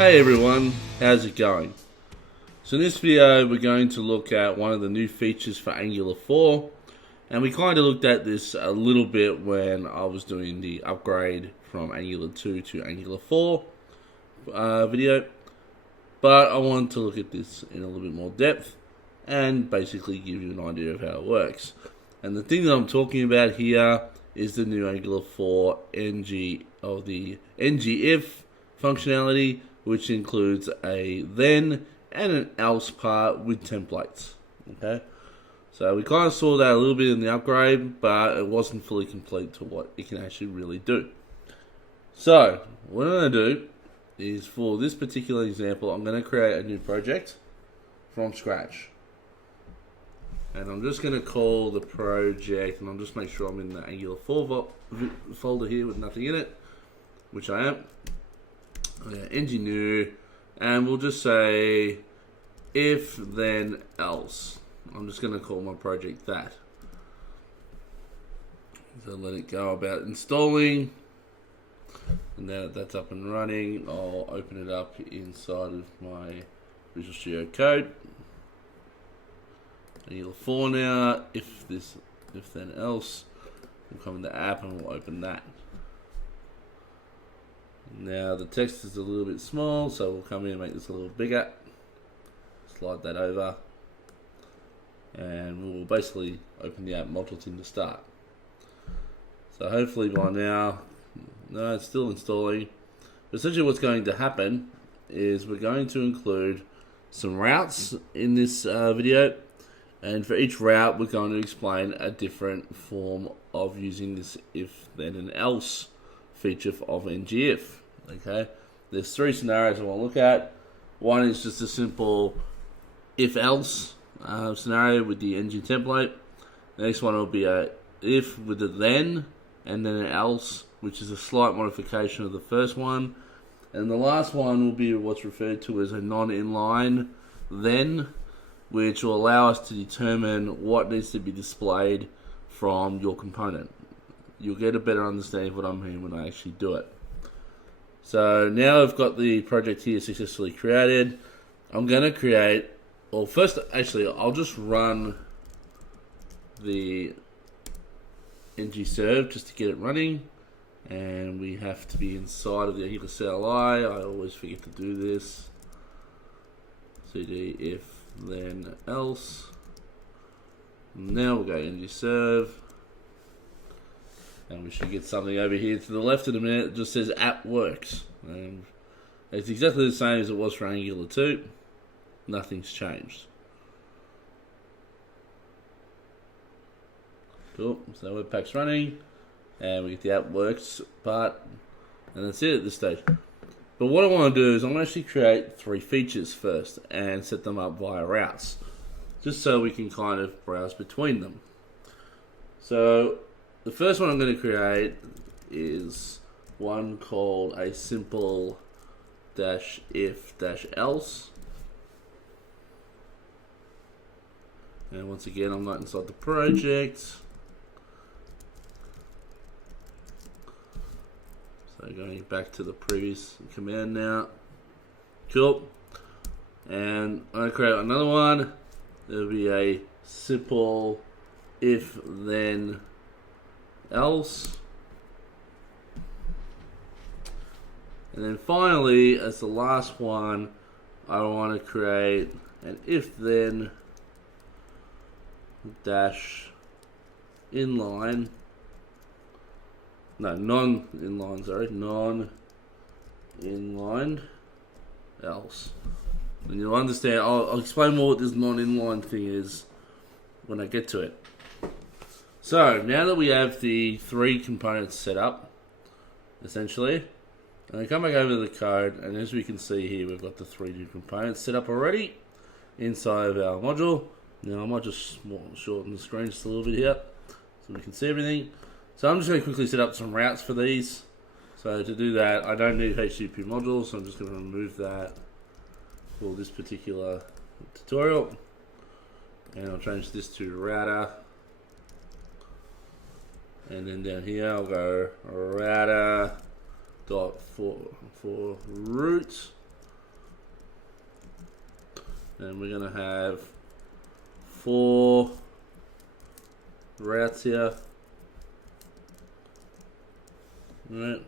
Hey everyone, how's it going? So in this video we're going to look at one of the new features for Angular 4, and we kind of looked at this a little bit when I was doing the upgrade from Angular 2 to Angular 4 video, but I wanted to look at this in a little bit more depth and basically give you an idea of how it works. And the thing that I'm talking about here is the new Angular 4 NgIf functionality, which includes a then and an else part with templates. Okay, so we kind of saw that a little bit in the upgrade, but it wasn't fully complete to what it can actually really do. So what I'm going to do is, for this particular example, I'm going to create a new project from scratch. And I'm just going to call the project, and I'll just make sure I'm in the Angular 4 folder here with nothing in it, which I am. NgNew, and we'll just say if then else. I'm just going to call my project that. So let it go about installing, and now that that's up and running, I'll open it up inside of my Visual Studio Code. Angular 4 now. If then else, we'll come in the app and we'll open that. Now the text is a little bit small, so we'll come in and make this a little bigger. Slide that over, and we'll basically open the app module to start. So hopefully by now, no, it's still installing. But essentially what's going to happen is we're going to include some routes in this video, and for each route we're going to explain a different form of using this if then and else feature of NgIf. Okay, there's three scenarios I want to look at. One is just a simple if else scenario with the ng template. The next one will be a if with a then and then an else, which is a slight modification of the first one. And the last one will be what's referred to as a non-inline then, which will allow us to determine what needs to be displayed from your component. You'll get a better understanding of what I mean when I actually do it. So now I've got the project here successfully created. I'm going to create, well first actually I'll just run the ngserve just to get it running, and we have to be inside of the Angular CLI. I always forget to do this. cd if then else. Now we'll go ngserve. And we should get something over here to the left in a minute that just says app works. And it's exactly the same as it was for Angular 2. Nothing's changed. Cool, so Webpack's running, and we get the app works part, and that's it at this stage. But what I want to do is I'm going to actually create three features first and set them up via routes, just so we can kind of browse between them. So the first one I'm going to create is one called a simple -if -else. And once again, I'm not inside the project. So going back to the previous command now. Cool. And I'm going to create another one. There'll be a simple if then else. And then finally, as the last one, I want to create an if then dash inline, no, non-inline, sorry, non-inline else. And you'll understand, I'll explain more what this non-inline thing is when I get to it. So now that we have the three components set up, essentially, and I come back over to the code, and as we can see here, we've got the three new components set up already inside of our module. Now I might just shorten the screen just a little bit here so we can see everything. So I'm just going to quickly set up some routes for these. So to do that, I don't need HTTP modules, so I'm just going to remove that for this particular tutorial. And I'll change this to router. And then down here I'll go router dot for root, and we're going to have 4 routes here. Right.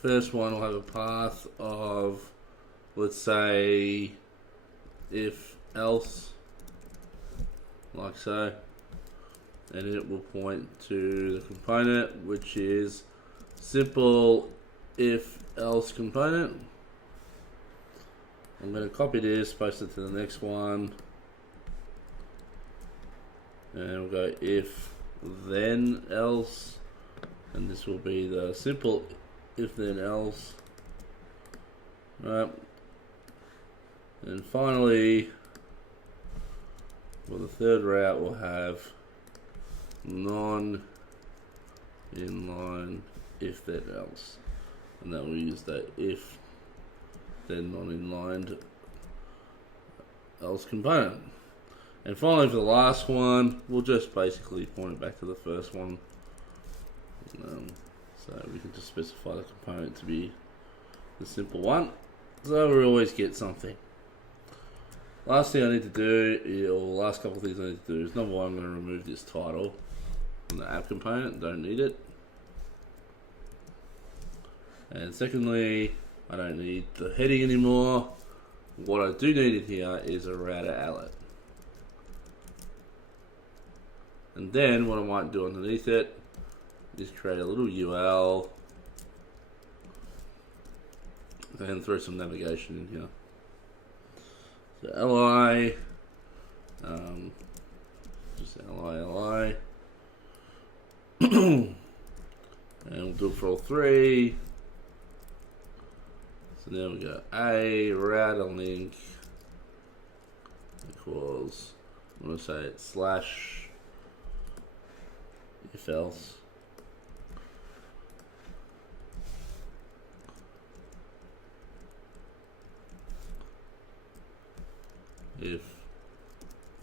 First one will have a path of, let's say, if else, like so, and it will point to the component, which is simple if else component. I'm going to copy this, paste it to the next one, and we'll go if then else, and this will be the simple if then else. Right. And finally, for the third route, we'll have non-inline if then else, and that will use that if then non-inlined else component. And finally, for the last one, we'll just basically point it back to the first one. So we can just specify the component to be the simple one. So we always get something. Last thing I need to do, or last couple of things I need to do, is number one, I'm going to remove this title from the app component. Don't need it. And secondly, I don't need the heading anymore. What I do need in here is a router outlet. And then what I might do underneath it is create a little UL and throw some navigation in here. So li, just li, and we'll do it for all 3. So now we go a router link equals, I'm going to say it slash if else. If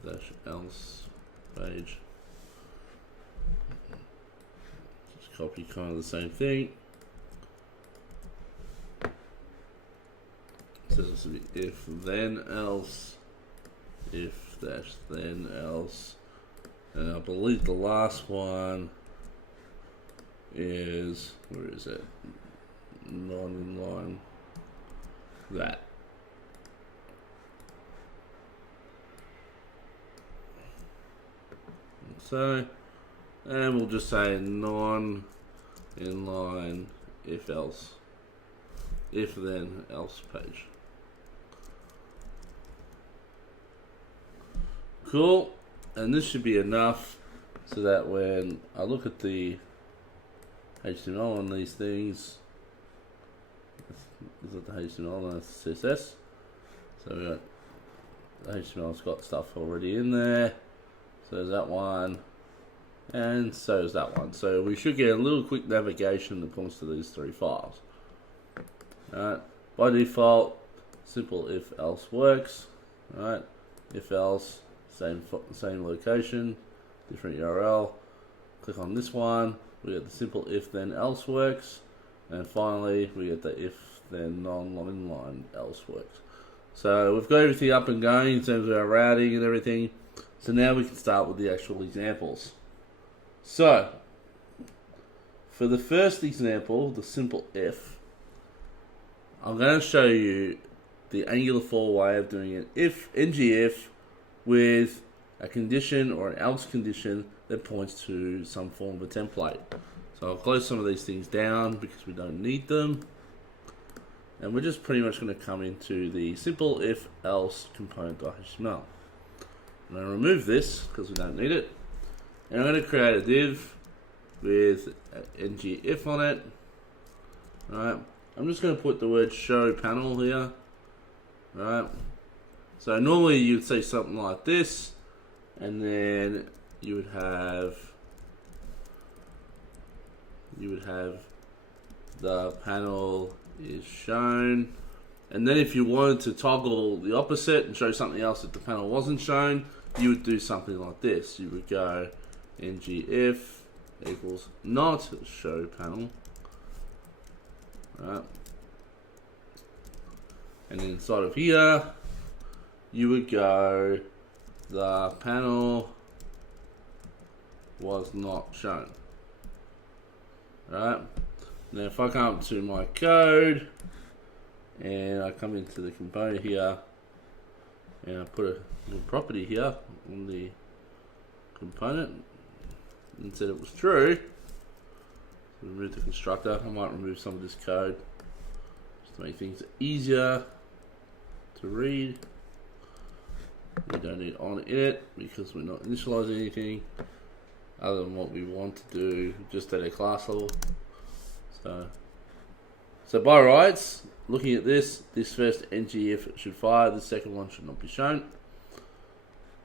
dash else page. Just copy kind of the same thing. So this will be if then else, if dash then else. And I believe the last one is, where is it? Non-inline. That. So, and we'll just say non-inline if else. If then else page. Cool. And this should be enough so that when I look at the HTML on these things, is it the HTML and the CSS? So we got the HTML's got stuff already in there. So there's that one, and so is that one. So we should get a little quick navigation that points to these 3 files. Alright, by default, simple if else works. Alright, if else. Same location, different URL. Click on this one. We get the simple if then else works, and finally we get the if then non-inline else works. So we've got everything up and going in terms of our routing and everything. So now we can start with the actual examples. So for the first example, the simple if, I'm going to show you the Angular 4 way of doing it. If NgIf with a condition or an else condition that points to some form of a template. So I'll close some of these things down because we don't need them. And we're just pretty much going to come into the simple if else component.html. I'm going to remove this because we don't need it. And I'm going to create a div with NgIf on it. Alright, I'm just going to put the word show panel here. Alright. So normally you'd say something like this, and then you would have the panel is shown, and then if you wanted to toggle the opposite and show something else if the panel wasn't shown, you would do something like this. You would go NgIf equals not show panel. Right. And then inside of here, you would go, the panel was not shown. Alright, now if I come up to my code, and I come into the component here, and I put a little property here on the component, and said it was true, so remove the constructor. I might remove some of this code, just to make things easier to read. We don't need on in it, because we're not initializing anything other than what we want to do just at a class level. So by rights, looking at this first NgIf should fire, the second one should not be shown.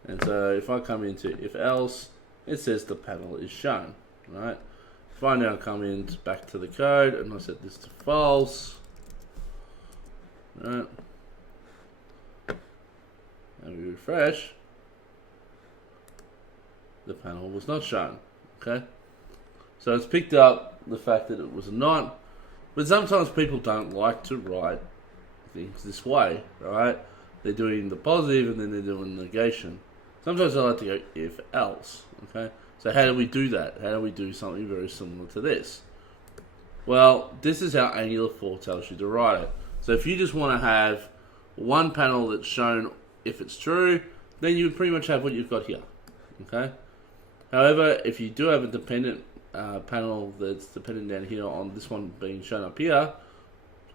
And so if I come into if else, it says the panel is shown, right? If I now come in back to the code and I set this to false, right? And we refresh, the panel was not shown, okay? So it's picked up the fact that it was not, but sometimes people don't like to write things this way, right? They're doing the positive and then they're doing negation. Sometimes I like to go if else, okay? So how do we do that? How do we do something very similar to this? Well, this is how Angular 4 tells you to write it. So if you just want to have one panel that's shown if it's true, then you would pretty much have what you've got here, okay? However, if you do have a dependent panel that's dependent down here on this one being shown up here,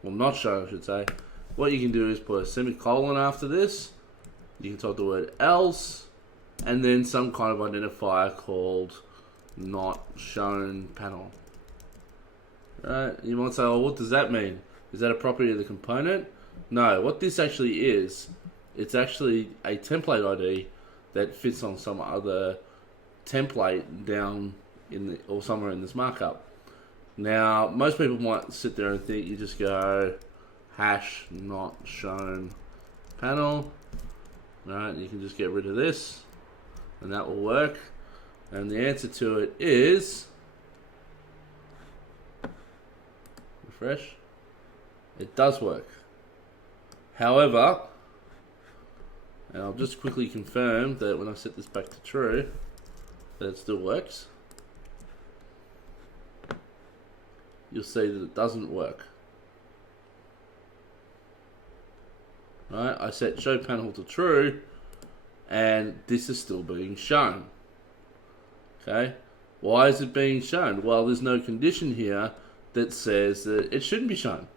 well, not shown I should say, what you can do is put a semicolon after this, you can type the word else, and then some kind of identifier called not shown panel. Right? You might say, well, what does that mean? Is that a property of the component? No, what this actually is, it's actually a template ID that fits on some other template down in the, or somewhere in this markup. Now, most people might sit there and think you just go hash not shown panel. Right? You can just get rid of this, and that will work. And the answer to it is refresh. It does work. However, and I'll just quickly confirm that when I set this back to true, that it still works. You'll see that it doesn't work. Right? I set show panel to true, and this is still being shown. Okay? Why is it being shown? Well, there's no condition here that says that it shouldn't be shown,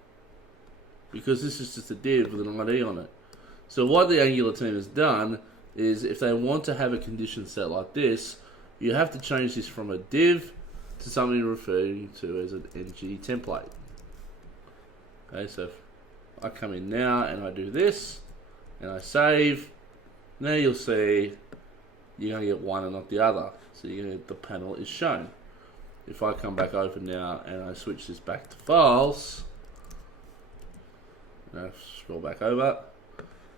because this is just a div with an ID on it. So what the Angular team has done is, if they want to have a condition set like this, you have to change this from a div to something referring to as an ng template. Okay, so if I come in now and I do this and I save, now you'll see you're going to get one and not the other. So you're going to get the panel is shown. If I come back over now and I switch this back to false, and I scroll back over,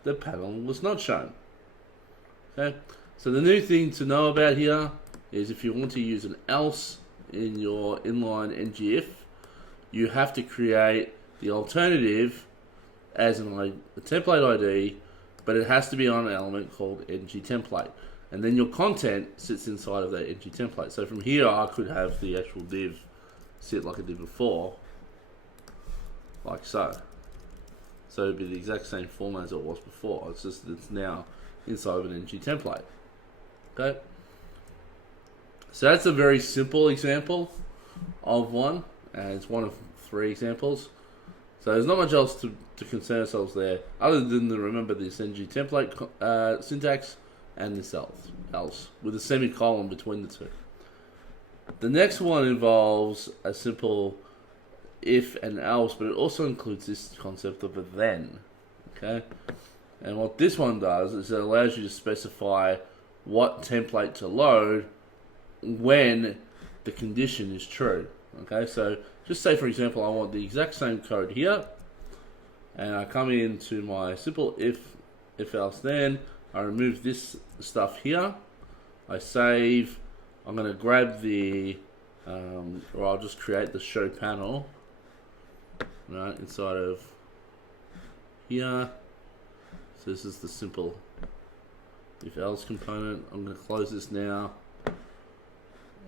the panel was not shown. Okay, so the new thing to know about here is, if you want to use an else in your inline NgIf, you have to create the alternative as a template ID, but it has to be on an element called ng template, and then your content sits inside of that ng template. So from here I could have the actual div sit like I did before, like so. So it'd be the exact same format as it was before. It's just that it's now inside of an ng template. Okay. So that's a very simple example of one, and it's one of 3 examples. So there's not much else to concern ourselves there, other than to remember this ng template syntax and this else with a semicolon between the two. The next one involves a simple if and else, but it also includes this concept of a then. Okay, and what this one does is it allows you to specify what template to load when the condition is true. Okay, so just say for example I want the exact same code here, and I come into my simple if else then, I remove this stuff here, I save, I'm going to grab the or I'll just create the show panel right inside of here. So this is the simple if else component. I'm going to close this now,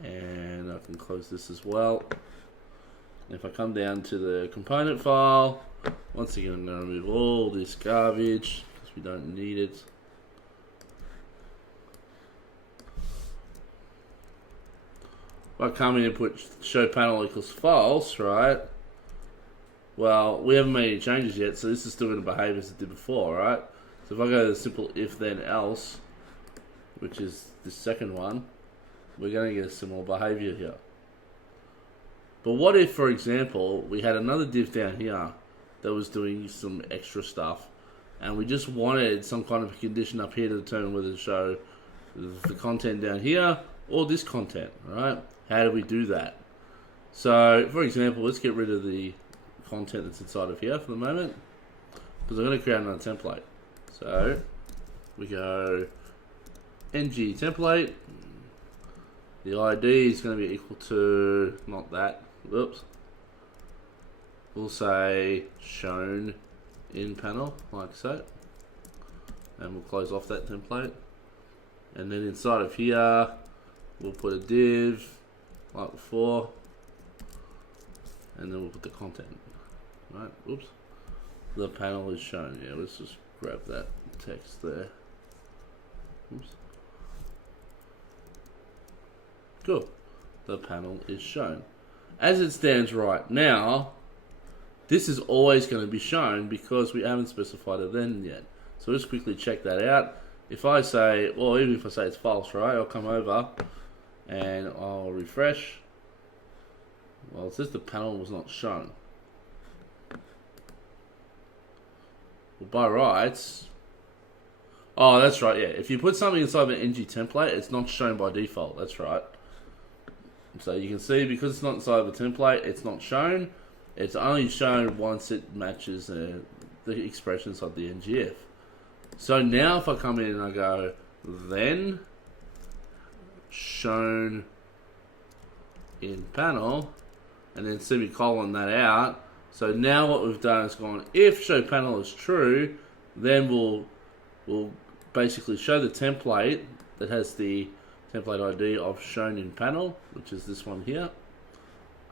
and I can close this as well. If I come down to the component file, once again I'm going to remove all this garbage because we don't need it. If I come in and put show panel equals false, right? Well, we haven't made any changes yet, so this is still going to behave as it did before, right? So if I go to the simple if then else, which is the second one, we're going to get a similar behavior here. But what if, for example, we had another div down here that was doing some extra stuff, and we just wanted some kind of a condition up here to determine whether to show the content down here or this content, right? How do we do that? So, for example, let's get rid of the content that's inside of here for the moment, because I'm going to create another template. So we go ng template. The ID is going to be equal to, not that, whoops. We'll say shown in panel, like so. And we'll close off that template. And then inside of here, we'll put a div, like before. And then we'll put the content. Right, whoops. The panel is shown. Yeah, let's just grab that text there. Oops. Cool. The panel is shown. As it stands right now, this is always going to be shown because we haven't specified a then yet. So let's quickly check that out. If I say, well, even if I say it's false, right, I'll come over and I'll refresh. Well, it says the panel was not shown. Well, by rights, oh, that's right, yeah. If you put something inside an ng template, it's not shown by default. That's right. So you can see, because it's not inside of a template, it's not shown. It's only shown once it matches the expressions of the NgIf. So now if I come in and I go, then shown in panel, and then semicolon that out. So now what we've done is gone, if show panel is true, then we'll basically show the template that has the template ID of shown in panel, which is this one here.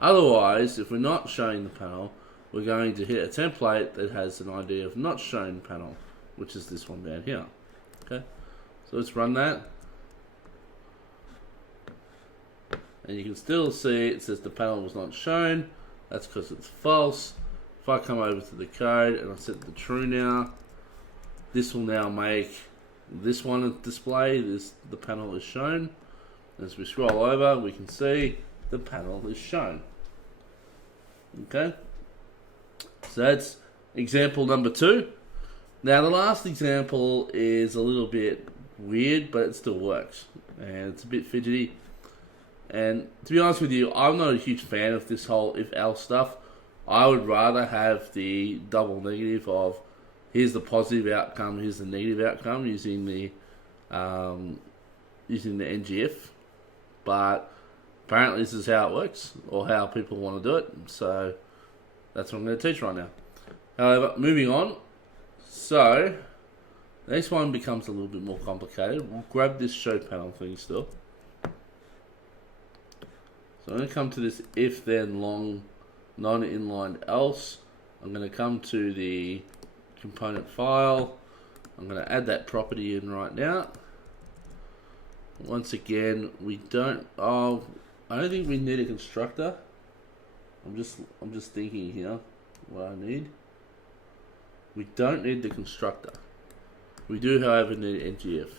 Otherwise, if we're not showing the panel, we're going to hit a template that has an ID of not shown panel, which is this one down here. Okay, so let's run that. And you can still see it says the panel was not shown. That's because it's false. If I come over to the code and I set the true now, this will now make this one display. The panel is shown. As we scroll over, we can see the panel is shown. Okay, so that's example number 2. Now the last example is a little bit weird, but it still works, and it's a bit fidgety. And to be honest with you, I'm not a huge fan of this whole if-else stuff. I would rather have the double negative of here's the positive outcome, here's the negative outcome using the NgIf. But apparently this is how it works, or how people want to do it. So that's what I'm going to teach right now. However, moving on. So the next one becomes a little bit more complicated. We'll grab this show panel thing still. So I'm going to come to this if then long non-inlined else. I'm going to come to the component file. I'm going to add that property in right now. Once again, we don't. Oh, I don't think we need a constructor. I'm just thinking here what I need. We don't need the constructor. We do, however, need NgIf.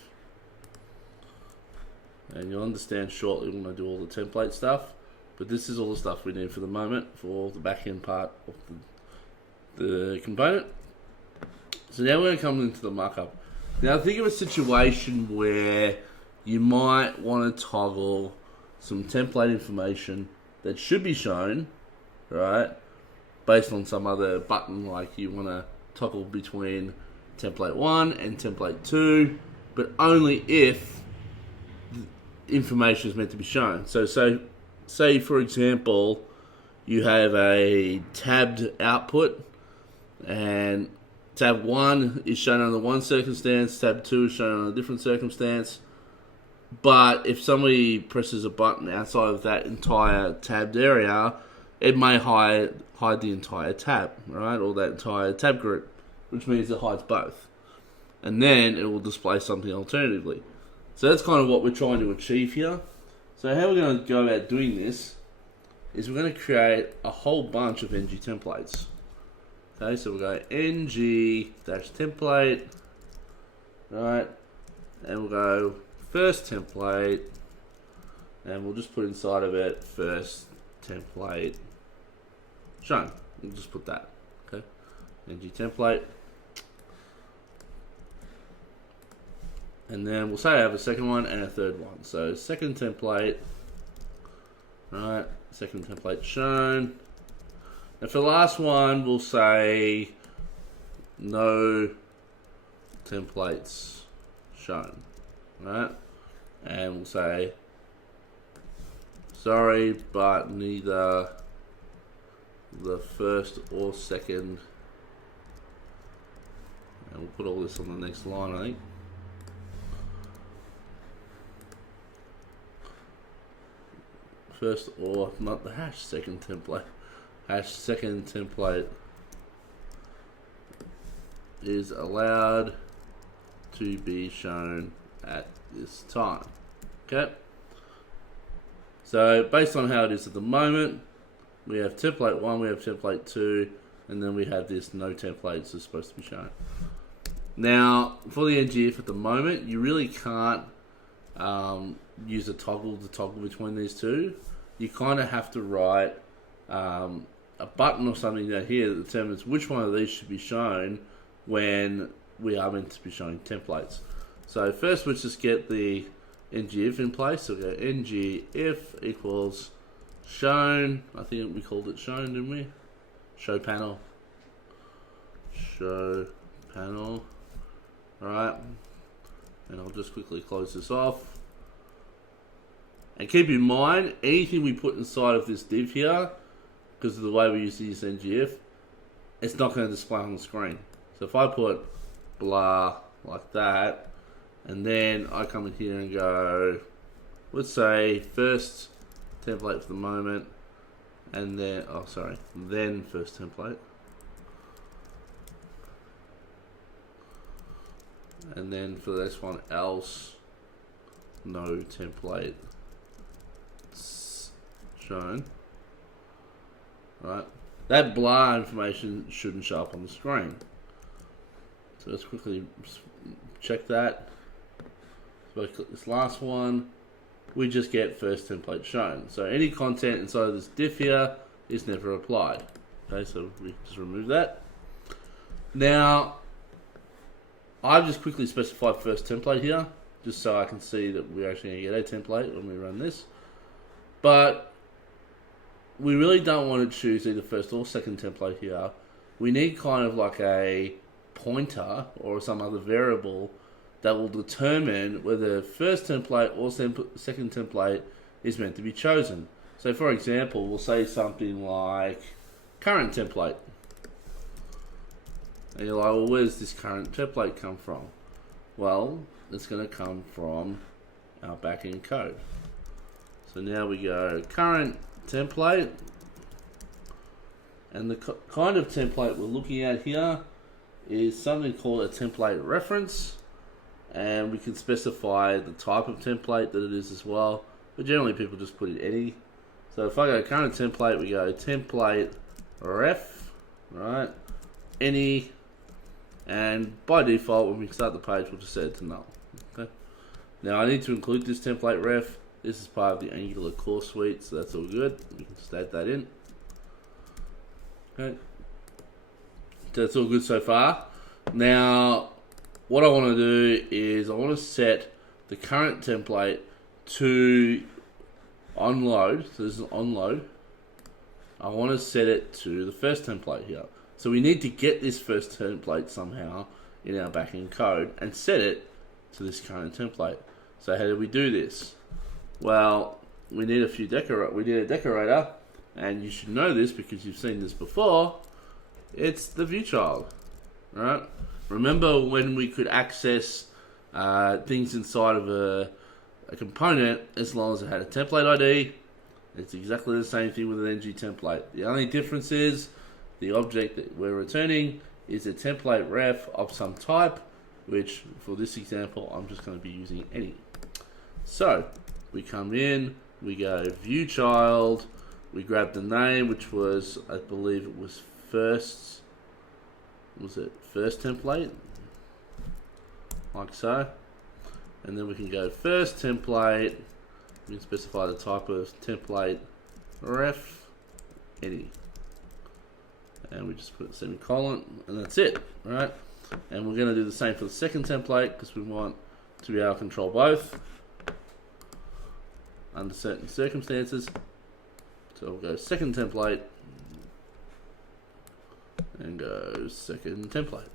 And you'll understand shortly when I do all the template stuff. But this is all the stuff we need for the moment for the back end part of the component. So now we're going to come into the markup. Now think of a situation where you might want to toggle some template information that should be shown, right, based on some other button, like you want to toggle between template 1 and template 2, but only if information is meant to be shown. So say for example, you have a tabbed output and tab 1 is shown under one circumstance, tab 2 is shown under a different circumstance. But if somebody presses a button outside of that entire tabbed area, it may hide the entire tab, right? Or that entire tab group, which means it hides both. And then it will display something alternatively. So that's kind of what we're trying to achieve here. So how we're going to go about doing this is we're going to create a whole bunch of ng templates. Okay, so we'll go ng-template, right? And we'll go first template, and we'll just put inside of it first template shown. We'll just put that, okay? ng-template. And then we'll say I have a second one and a third one. So second template, right? Second template shown. And for the last one, we'll say no templates shown, right? And we'll say sorry, but neither the first or second. And we'll put all this on the next line, I think. First or, not the hash second template. Hash second template is allowed to be shown at this time. Okay. So based on how it is at the moment, we have template 1, we have template 2, and then we have this no templates is supposed to be shown. Now, for the NgIf at the moment, you really can't use a toggle to toggle between these two. You kind of have to write a button or something down here that determines which one of these should be shown when we are meant to be showing templates. So first, let's just get the NgIf in place. So we'll go NgIf equals shown. I think we called it shown, didn't we? Show panel. Show panel. Alright. And I'll just quickly close this off. And keep in mind, anything we put inside of this div here, because of the way we use NgIf, it's not going to display on the screen. So if I put blah like that, and then I come in here and go, let's say first template for the moment, and then, then first template. And then for this one else, no template shown, right? That blah information shouldn't show up on the screen. So let's quickly check that. So I click this last one, we just get first template shown. So any content inside of this div here is never applied. Okay, so we just remove that. Now, I've just quickly specified first template here, just so I can see that we're actually going to get a template when we run this. But we really don't want to choose either first or second template here. We need kind of like a pointer or some other variable that will determine whether first template or second template is meant to be chosen. So for example, we'll say something like current template. And you're like, well, where's this current template come from? Well, it's going to come from our backend code. So now we go current template, and the kind of template we're looking at here is something called a template reference, and we can specify the type of template that it is as well, but generally people just put in any. So if I go current template, we go template ref, right, any, and by default when we start the page we'll just set it to null. Okay. Now I need to include this template ref. This is part of the Angular core suite, so that's all good. We can just add that in. Okay. That's all good so far. Now, what I want to do is I want to set the current template to onload. So this is onload. I want to set it to the first template here. So we need to get this first template somehow in our backend code and set it to this current template. So how do we do this? Well, we need a decorator, and you should know this because you've seen this before. It's the view child, right? Remember when we could access things inside of a component as long as it had a template ID? It's exactly the same thing with an ng template. The only difference is the object that we're returning is a template ref of some type, which for this example, I'm just going to be using any. So we come in, we go view child, we grab the name, which was, I believe it was first template? Like so. And then we can go first template, we can specify the type of template ref, any. And we just put a semicolon, and that's it, right? And we're going to do the same for the second template, because we want to be able to control both under certain circumstances. So we'll go second template, and go second template.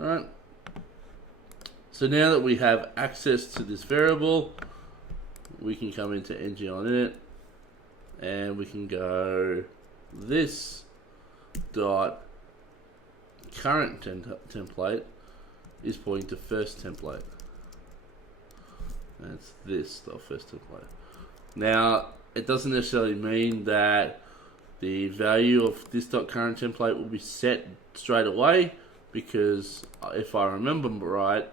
Alright. So now that we have access to this variable, we can come into NgIf, and we can go this dot current template is pointing to first template. That's this dot first template. Now, it doesn't necessarily mean that the value of this dot current template will be set straight away, because if I remember right,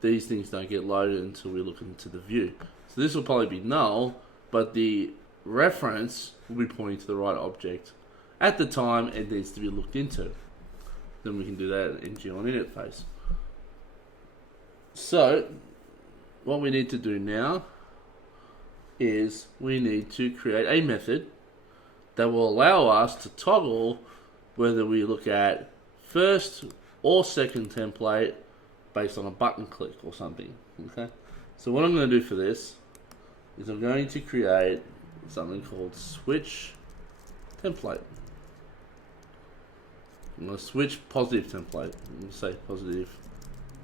these things don't get loaded until we look into the view. So this will probably be null, but the reference will be pointing to the right object at the time it needs to be looked into. Then we can do that in NgIf phase. So what we need to do now is we need to create a method that will allow us to toggle whether we look at first or second template based on a button click or something. Okay. So what I'm going to do for this is I'm going to create something called switch template. I'm going to switch positive template. I'm going to say positive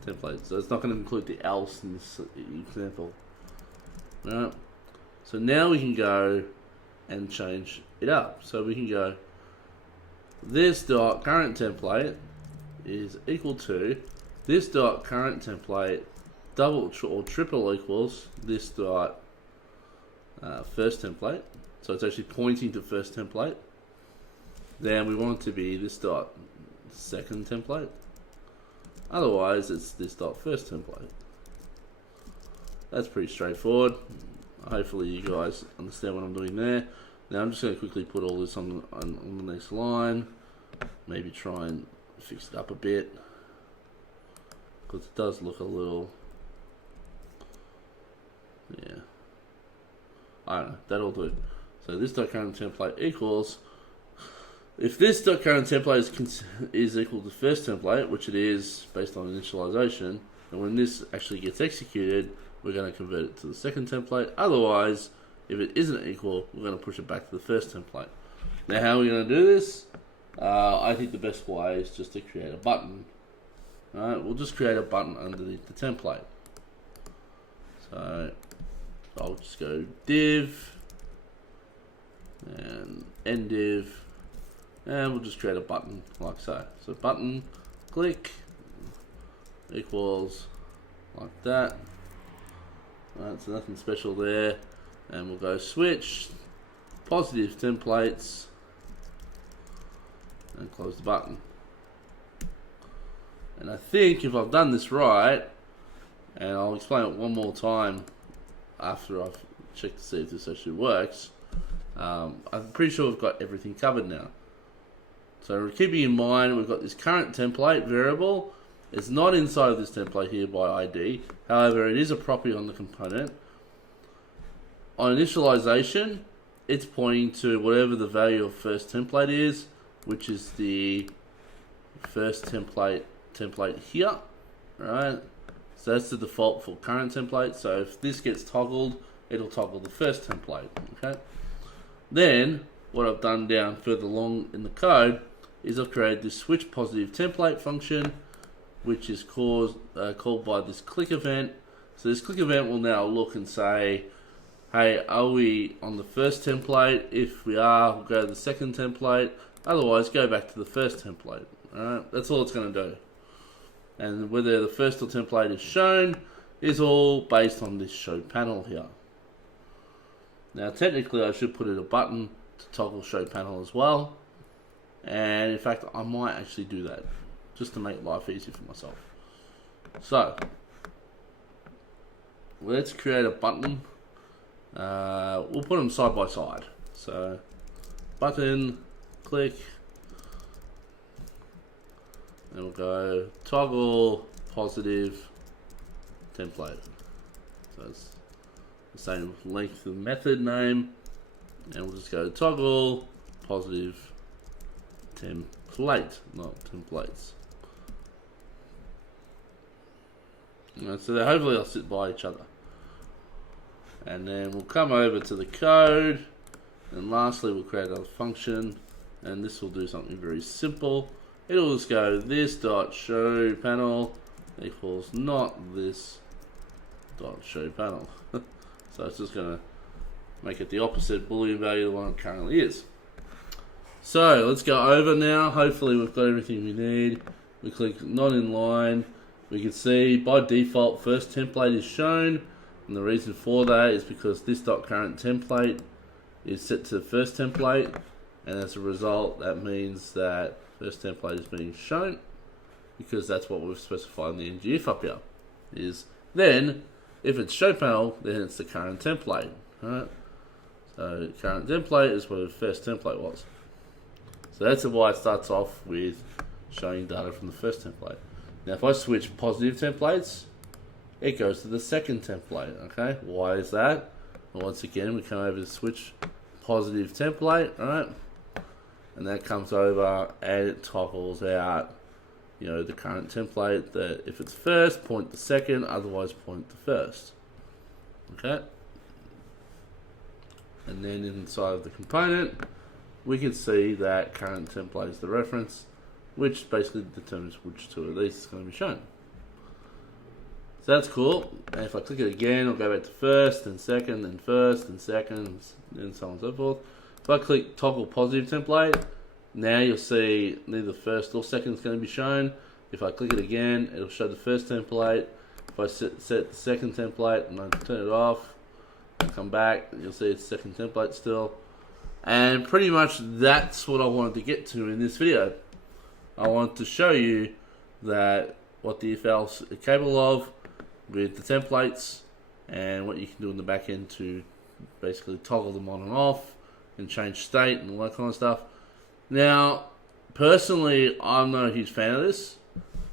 template. So it's not going to include the else in this example. Right. So now we can go and change it up. So we can go this dot current template is equal to this dot current template double or triple equals this dot first template. So it's actually pointing to first template. Then we want it to be this dot second template. Otherwise, it's this dot first template. That's pretty straightforward. Hopefully you guys understand what I'm doing there. Now I'm just going to quickly put all this on the next line. Maybe try and fix it up a bit, because it does look a little, yeah, I don't know, that'll do. So this dot current template equals, if this dot current template is equal to first template, which it is based on initialization, and when this actually gets executed, we're going to convert it to the second template. Otherwise, if it isn't equal, we're going to push it back to the first template. Now, how are we going to do this? I think the best way is just to create a button. Alright, we'll just create a button underneath the template. So I'll just go div and NgIf, and we'll just create a button like so. So button click equals like that. Alright, so nothing special there. And we'll go switch positive templates and close the button. And I think if I've done this right, and I'll explain it one more time after I've checked to see if this actually works, I'm pretty sure we've got everything covered now. So keeping in mind we've got this current template variable. It's not inside of this template here by ID. However, it is a property on the component. On initialization, it's pointing to whatever the value of first template is, which is the first template here, right? So that's the default for current template. So if this gets toggled, it'll toggle the first template, okay? Then what I've done down further along in the code is I've created this switch positive template function, which is called by this click event. So this click event will now look and say, hey, are we on the first template? If we are, we'll go to the second template. Otherwise, go back to the first template. Alright, that's all it's going to do. And whether the first or template is shown is all based on this show panel here. Now technically I should put in a button to toggle show panel as well. And in fact I might actually do that just to make life easy for myself. So let's create a button. We'll put them side by side. So button, click, and we'll go toggle positive template. So it's the same length of method name, and we'll just go toggle positive template, not templates. So hopefully they'll sit by each other. And then we'll come over to the code, and lastly we'll create a function, and this will do something very simple. It'll just go this dot show panel equals not this dot show panel. So it's just going to make it the opposite Boolean value of the one it currently is. So let's go over now. Hopefully we've got everything we need. We click not in line. We can see by default first template is shown, and the reason for that is because this dot current template is set to first template, and as a result that means that first template is being shown because that's what we've specified in the NgIf up here. Is then if it's show panel, then it's the current template. Right? So current template is where the first template was. So that's why it starts off with showing data from the first template. Now if I switch positive templates, it goes to the second template. Okay, why is that? Well, once again we come over to switch positive template, right? And that comes over and it toggles out, you know, the current template that if it's first, point to second, otherwise point to first. Okay. And then inside of the component, we can see that current template is the reference, which basically determines which two of these is going to be shown. So that's cool. And if I click it again, I'll go back to first and second and first and second and so on and so forth. If I click toggle positive template, now you'll see neither first or second is going to be shown. If I click it again, it'll show the first template. If I set the second template and I turn it off and come back, you'll see it's second template still. And pretty much that's what I wanted to get to in this video. I wanted to show you that what the if else is capable of with the templates and what you can do in the back end to basically toggle them on and off and change state and all that kind of stuff. Now, personally, I'm not a huge fan of this.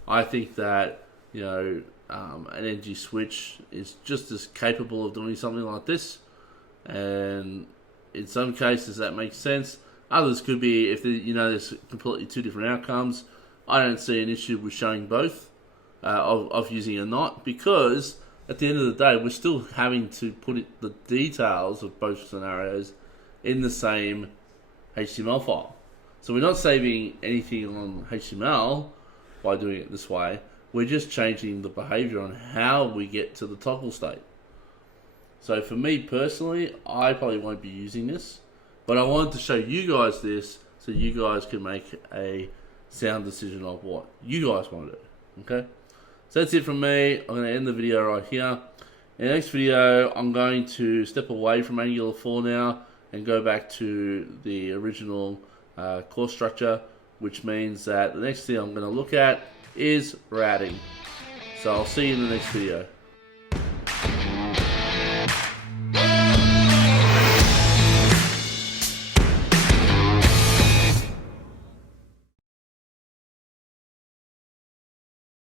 I think that, you know, an NG switch is just as capable of doing something like this, and in some cases that makes sense. Others could be, if you know, there's completely two different outcomes. I don't see an issue with showing both of using a not, because at the end of the day we're still having to put the details of both scenarios in the same HTML file. So we're not saving anything on HTML by doing it this way. We're just changing the behavior on how we get to the toggle state. So for me personally, I probably won't be using this, but I wanted to show you guys this so you guys can make a sound decision of what you guys want to do. Okay, so that's it from me. I'm going to end the video right here. In the next video, I'm going to step away from Angular 4 now and go back to the original course structure, which means that the next thing I'm going to look at is routing. So I'll see you in the next video.